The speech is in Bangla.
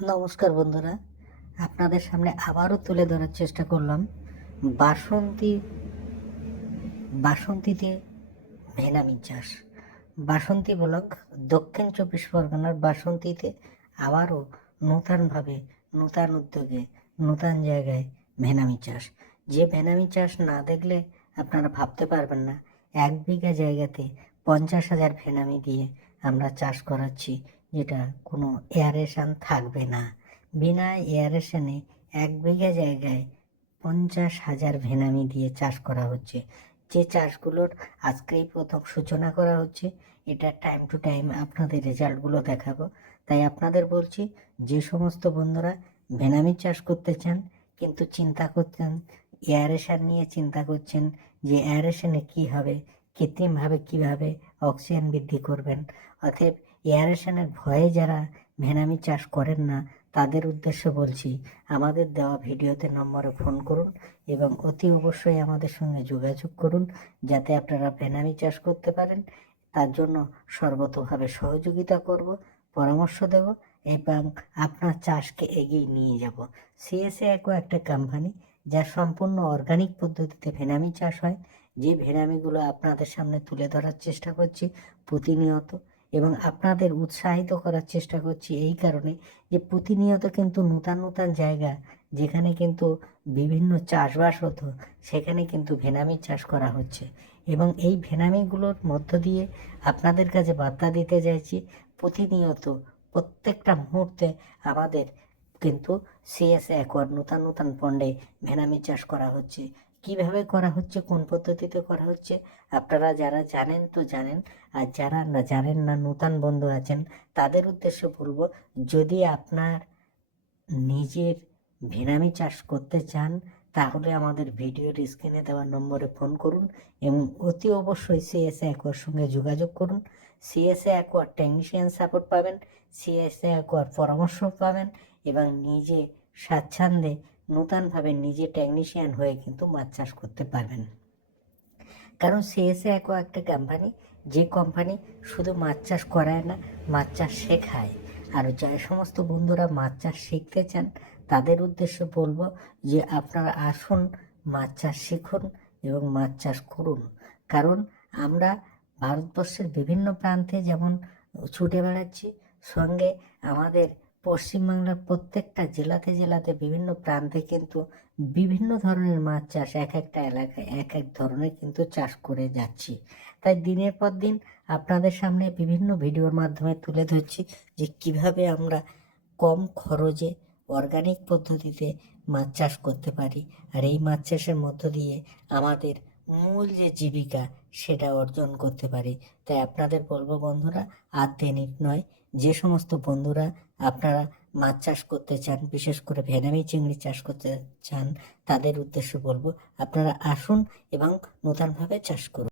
নমস্কার বন্ধুরা, আপনাদের সামনে আবারও তুলে ধরার চেষ্টা করলাম বাসন্তী বাসন্তীতে ভেনামি চাষ। বাসন্তী ব্লক, দক্ষিণ 24 পরগনার বাসন্তীতে আবারও নূতনভাবে, নূতন উদ্যোগে, নূতন জায়গায় ভেনামি চাষ। যে ভেনামি চাষ না দেখলে আপনারা ভাবতে পারবেন না। 1 বিঘা জায়গাতে 50,000 ভেনামি দিয়ে আমরা চাষ করাচ্ছি, যেটা কোনো এয়ারেশন থাকবে না। বিনা এয়ারেশনে 1 বিঘা জায়গায় 50,000 ভেনামি দিয়ে চাষ করা হচ্ছে। যে চাষগুলোর আজকেই প্রথম সূচনা করা হচ্ছে, এটা টাইম টু টাইম আপনাদের রেজাল্টগুলো দেখাবো। তাই আপনাদের বলছি, যে সমস্ত বন্ধুরা ভেনামি চাষ করতে চান কিন্তু চিন্তা করছেন, এয়ারেশন নিয়ে চিন্তা করছেন যে এয়ারেশনে কী হবে, কৃত্রিমভাবে কিভাবে অক্সিজেন বৃদ্ধি করবেন, অতএব এয়ারেশনের ভয়ে যারা ভেনামি চাষ করেন না, তাদের উদ্দেশ্যে বলছি, আমাদের দেওয়া ভিডিওতে নম্বরে ফোন করুন এবং অতি অবশ্যই আমাদের সঙ্গে যোগাযোগ করুন, যাতে আপনারা ভেনামি চাষ করতে পারেন। তার জন্য সর্বতোভাবে সহযোগিতা করব, পরামর্শ দেব এবং আপনার চাষকে এগিয়ে নিয়ে যাব। সিএসএ অ্যাগ্রো একটা কোম্পানি, যা সম্পূর্ণ অর্গানিক পদ্ধতিতে ভেনামি চাষ হয়। যে ভেনামিগুলো আপনাদের সামনে তুলে ধরার চেষ্টা করছি প্রতিনিয়ত, এবং আপনাদের উৎসাহিত করার চেষ্টা করছি এই কারণে যে প্রতিনিয়ত কিন্তু নূতন নূতন জায়গা, যেখানে কিন্তু বিভিন্ন চাষবাস হতো, সেখানে কিন্তু ভেনামি চাষ করা হচ্ছে। এবং এই ভেনামিগুলোর মধ্য দিয়ে আপনাদের কাছে বার্তা দিতে চাইছি, প্রতিনিয়ত প্রত্যেকটা মুহূর্তে আমাদের কিন্তু সিএসএ অ্যাকোয়ার নূতন নূতন পন্ডে ভেনামি চাষ করা হচ্ছে। কিভাবে করা হচ্ছে, কোন পদ্ধতিতে করা হচ্ছে, আপনারা যারা জানেন তো জানেন, আর যারা না জানেন না, নূতন বন্ধু আছেন, তাদের উদ্দেশ্যে বলবো, যদি আপনার নিজের ভেনামি চাষ করতে চান, তাহলে আমাদের ভিডিওর স্ক্রিনে দেওয়া নম্বরে ফোন করুন এবং অতি অবশ্যই সিএসএ অ্যাকোয়ার সঙ্গে যোগাযোগ করুন। সিএসএ অ্যাকোয়ার টেকনিশিয়ান সাপোর্ট পাবেন, সিএসএ অ্যাকোয়ার পরামর্শ পাবেন এবং নিজে স্বাচ্ছন্দ্যে নূতনভাবে নিজে টেকনিশিয়ান হয়ে কিন্তু মাছ চাষ করতে পারবেন। কারণ সিএসএ অ্যাকোয়া একটা কোম্পানি, যে কোম্পানি শুধু মাছ চাষ করায় না, মাছ চাষ শেখায়। আর যে সমস্ত বন্ধুরা মাছ চাষ শিখতে চান, তাদের উদ্দেশ্যে বলবো যে আপনারা আসুন, মাছ চাষ শিখুন এবং মাছ চাষ করুন। কারণ আমরা ভারতবর্ষের বিভিন্ন প্রান্তে যেমন ছুটে বেড়াচ্ছি, সঙ্গে আমাদের পশ্চিমবাংলার প্রত্যেকটা জেলাতে জেলাতে বিভিন্ন প্রান্তে কিন্তু বিভিন্ন ধরনের মাছ চাষ, এক একটা এলাকায় এক এক ধরনের কিন্তু চাষ করে যাচ্ছি। তাই দিনের পর দিন আপনাদের সামনে বিভিন্ন ভিডিওর মাধ্যমে তুলে ধরছি যে কিভাবে আমরা কম খরচে অর্গানিক পদ্ধতিতে মাছ চাষ করতে পারি, আর এই মাছ চাষের মধ্য দিয়ে আমাদের মূল যে জীবিকা, সেটা অর্জন করতে পারি। তাই আপনাদের বলবো বন্ধুরা, আর দেনিক নয়, যে সমস্ত বন্ধুরা আপনারা মাছ চাষ করতে চান, বিশেষ করে ভেনামি চিংড়ি চাষ করতে চান, তাদের উদ্দেশ্যে বলবো আপনারা আসুন এবং নূতনভাবে চাষ করুন।